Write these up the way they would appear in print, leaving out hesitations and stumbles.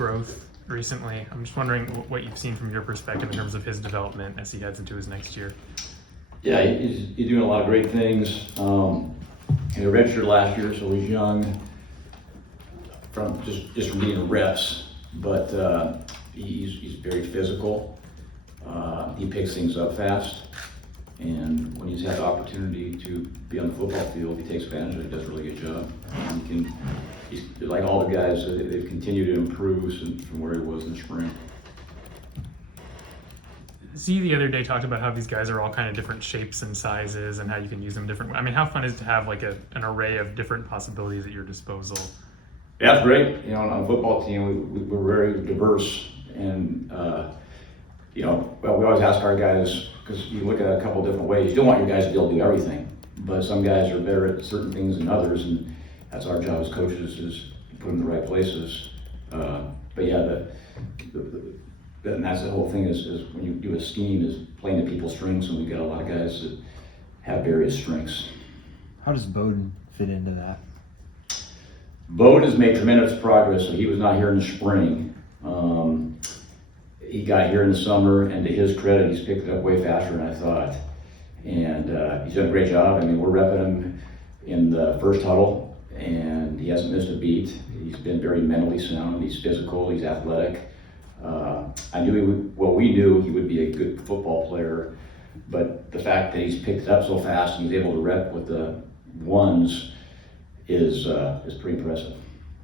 growth recently. I'm just wondering what you've seen from your perspective in terms of his development as he heads into his next year. Yeah, he's doing a lot of great things. He redshirted last year, so he's young from just from getting the reps, but he's very physical. He picks things up fast, and when he's had the opportunity to be on the football field, he takes advantage of it. He does a really good job. He's like all the guys, they've continued to improve from where he was in the spring. Z the other day talked about how these guys are all kind of different shapes and sizes and how you can use them different. I mean, how fun is it to have like an array of different possibilities at your disposal? Yeah, it's great. You know, on a football team, we're very diverse, and we always ask our guys, because you look at it a couple different ways. You don't want your guys to be able to do everything, but some guys are better at certain things than others, and that's our job as coaches, is put them in the right places. But yeah, and that's the whole thing is when you do a scheme is playing to people's strengths, and we've got a lot of guys that have various strengths. How does Bowden fit into that? Bowden has made tremendous progress, so he was not here in the spring. He got here in the summer, and to his credit, he's picked it up way faster than I thought. And he's done a great job. I mean, we're repping him in the first huddle, and he hasn't missed a beat. He's been very mentally sound. He's physical. He's athletic. We knew he would be a good football player, but the fact that he's picked it up so fast and he's able to rep with the ones is pretty impressive.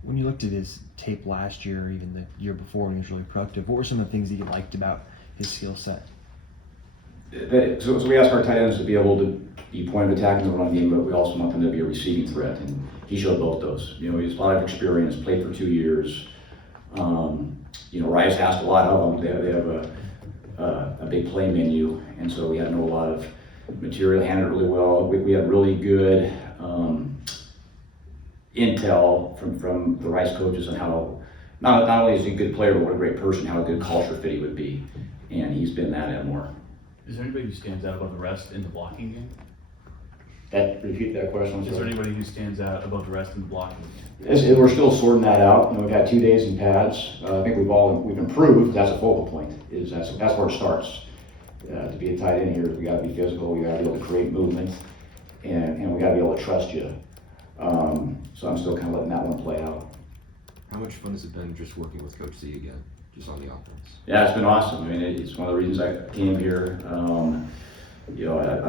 When you looked at his tape last year, or even the year before when he was really productive, what were some of the things that you liked about his skill set? So we ask our tight ends to be able to be point of attack in the run game, but we also want them to be a receiving threat, and he showed both those. You know, he has a lot of experience, played for 2 years. Rice asked a lot of them. They have a big play menu, and so we had to know a lot of material, handled really well. We had really good intel from the Rice coaches on how not only is he a good player, but what a great person, how a good culture fit he would be, and he's been that and more. Is there anybody who stands out above the rest in the blocking game? Repeat that question. Is there anybody who stands out above the rest in the blocking game? We're still sorting that out. We've had 2 days in pads. I think we've improved. That's a focal point. That's where it starts. To be a tight end here, we got to be physical. We got to be able to create movement, and we got to be able to trust you. So I'm still kind of letting that one play out. How much fun has it been just working with Coach Z again, just on the offense? Yeah, it's been awesome. I mean, it's one of the reasons I came here. I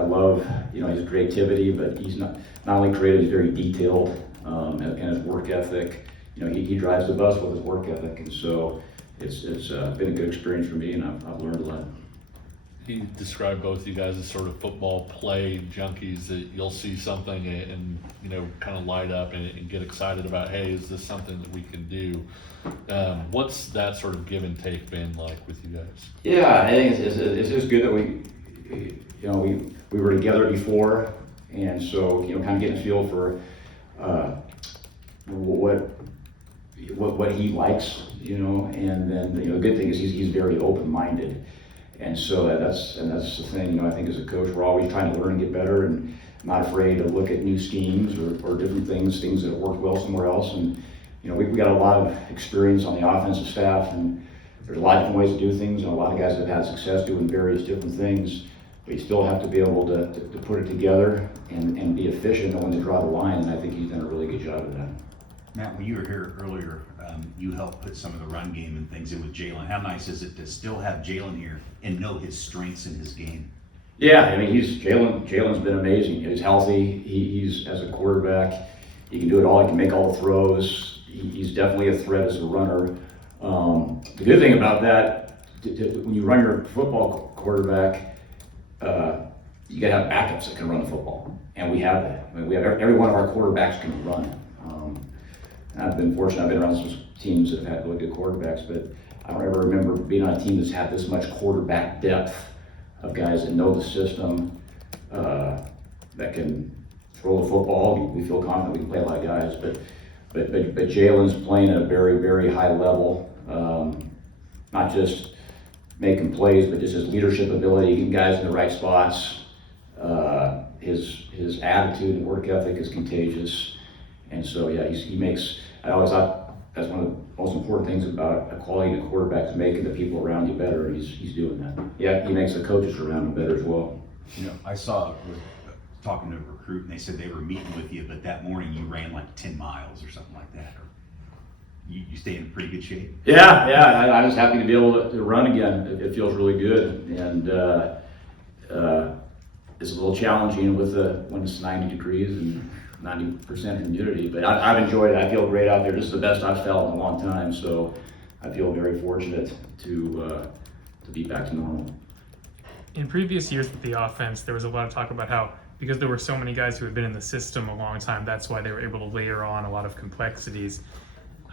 love, his creativity, but he's not only creative, he's very detailed, and his work ethic. He drives the bus with his work ethic, and so it's been a good experience for me, and I've learned a lot. He described both you guys as sort of football play junkies, that you'll see something and kind of light up and get excited about, hey, is this something that we can do? What's that sort of give and take been like with you guys? Yeah, I think it's just good that we were together before, and so kind of getting a feel for what he likes, and then the good thing is he's very open-minded. And so that's the thing, I think as a coach, we're always trying to learn and get better, and not afraid to look at new schemes or different things that have worked well somewhere else. And we've got a lot of experience on the offensive staff, and there's a lot of different ways to do things, and a lot of guys have had success doing various different things, but you still have to be able to put it together and be efficient when they draw the line, and I think he's done a really good job of that. Matt, when you were here earlier, you helped put some of the run game and things in with Jalen. How nice is it to still have Jalen here and know his strengths in his game? Yeah, I mean, Jalen's been amazing. He's healthy. He's as a quarterback, he can do it all. He can make all the throws. He's definitely a threat as a runner. The good thing about that, when you run your football quarterback, you gotta have backups that can run the football, and we have that. I mean, we have every one of our quarterbacks can run. I've been fortunate. I've been around some teams that have had really good quarterbacks, but I don't ever remember being on a team that's had this much quarterback depth of guys that know the system, that can throw the football. We feel confident we can play a lot of guys, but Jalen's playing at a very, very high level. Not just making plays, but just his leadership ability, getting guys in the right spots. His attitude and work ethic is contagious. And so, yeah, he makes, I always thought that's one of most important things about a quality quarterback is making the people around you better, and he's doing that. Yeah, he makes the coaches around him better as well. You know, I saw, was talking to a recruit, and they said they were meeting with you, but that morning you ran like 10 miles or something like that. Or you stay in pretty good shape? Yeah, I was happy to be able to run again. It feels really good, and it's a little challenging when it's 90 degrees and 90% humidity, but I've enjoyed it. I feel great out there. This is the best I've felt in a long time, so I feel very fortunate to be back to normal. In previous years with the offense, there was a lot of talk about how, because there were so many guys who had been in the system a long time, that's why they were able to layer on a lot of complexities.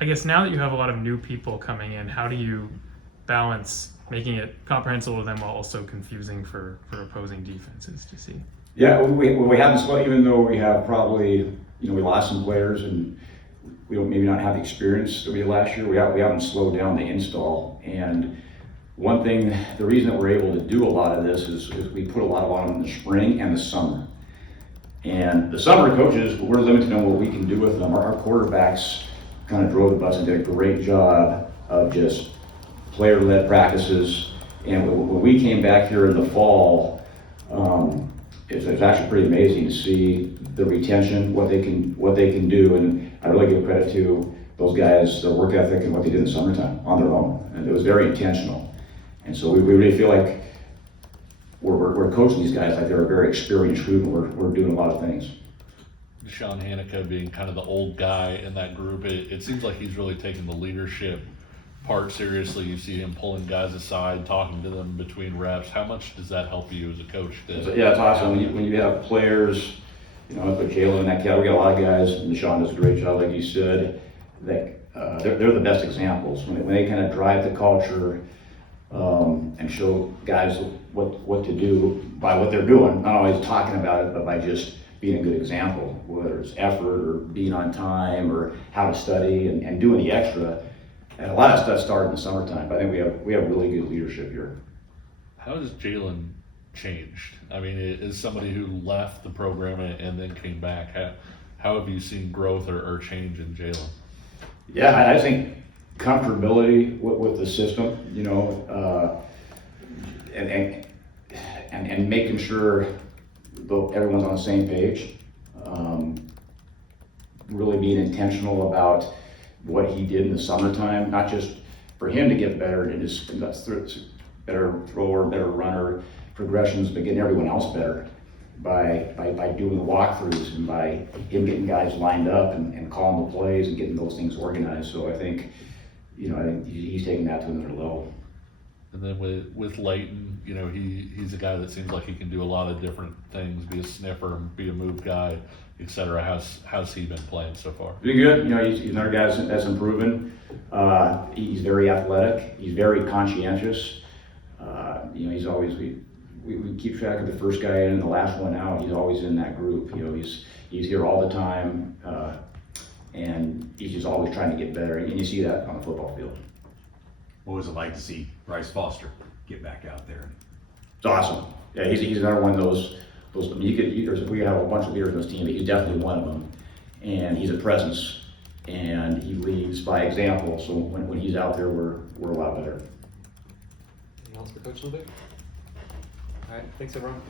I guess now that you have a lot of new people coming in, how do you balance making it comprehensible to them while also confusing for opposing defenses to see? Yeah, we haven't slowed, even though we have probably, we lost some players and we don't maybe not have the experience that we did last year. We haven't slowed down the install. And one thing, the reason that we're able to do a lot of this is we put a lot on them in the spring and the summer. And the summer coaches, we're limited on what we can do with them. Our quarterbacks kind of drove the bus and did a great job of just player-led practices. And when we came back here in the fall, it's actually pretty amazing to see the retention, what they can do, and I really give credit to those guys, their work ethic and what they did in the summertime on their own, and it was very intentional. And so we really feel like we're coaching these guys like they're a very experienced group, and we're doing a lot of things. Sean Haneca being kind of the old guy in that group, it seems like he's really taken the leadership part seriously. You see him pulling guys aside, talking to them between reps. How much does that help you as a coach? Yeah, it's awesome when you have players. I put Jaylen in that category. We got a lot of guys, and Sean does a great job, like you said. That they're the best examples when they kind of drive the culture and show guys what to do by what they're doing. Not always talking about it, but by just being a good example, whether it's effort or being on time or how to study and doing the extra. And a lot of stuff started in the summertime, but I think we have really good leadership here. How has Jaylen changed? I mean, is somebody who left the program and then came back, how have you seen growth or change in Jaylen? Yeah, I think comfortability with the system, and making sure everyone's on the same page. Really being intentional about what he did in the summertime, not just for him to get better and just better thrower, better runner, progressions, but getting everyone else better by doing walkthroughs and by him getting guys lined up and calling the plays and getting those things organized. So I think he's taking that to another level. And then with Leighton, he's a guy that seems like he can do a lot of different things, be a sniffer, be a move guy, etc. How's he been playing so far? Pretty good. He's another guy that's improving. He's very athletic. He's very conscientious. He's always we keep track of the first guy in and the last one out. He's always in that group. He's here all the time, and he's just always trying to get better. And you see that on the football field. What was it like to see Bryce Foster get back out there? It's awesome. Yeah, he's another one of those. We have a bunch of leaders on this team, but he's definitely one of them. And he's a presence, and he leads by example. So when he's out there, we're a lot better. Anything else for Coach Lubick? All right, thanks everyone.